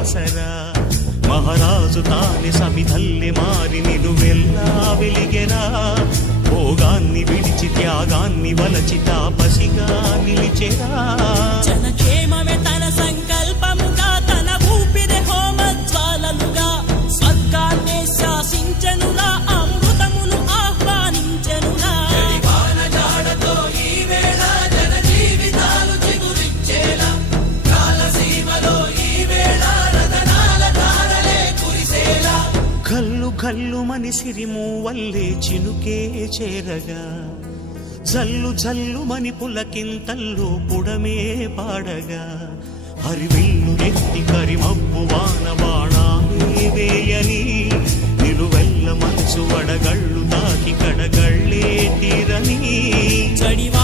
ఆసరా మహారాజు తాని సమిధల్లి మారి నిలువెల్లా వెలిగెరా భోగాన్ని విడిచి త్యాగాన్ని వలచి తాపసిగా నిలిచెరా జనక్షేమమే తన సంకల్పముగా తన ఊపిరి హోమజ్వాలలుగా స్వర్గాన్నే శాసించెనురా అమృతమును ఆహ్వానించెనురా జాడతో ఈ వేళ జన జీవితాలు చిగురించేలా కాలసీమలో ఈ వేళ రతనాల ధారలే కురిసేలా కల్లు కల్లు మని సిరిము వల్లే చినుకే చేరగా జల్లు జల్లు మని పులకింతల్లు పుడమే పాడగా హరివిల్లు నెత్తి కరిమబ్బు వాన బాణాలే వేయని నిలువెల్ల మనసు వడగళ్ళు తాకి కడగళ్ళే తీరని చడివా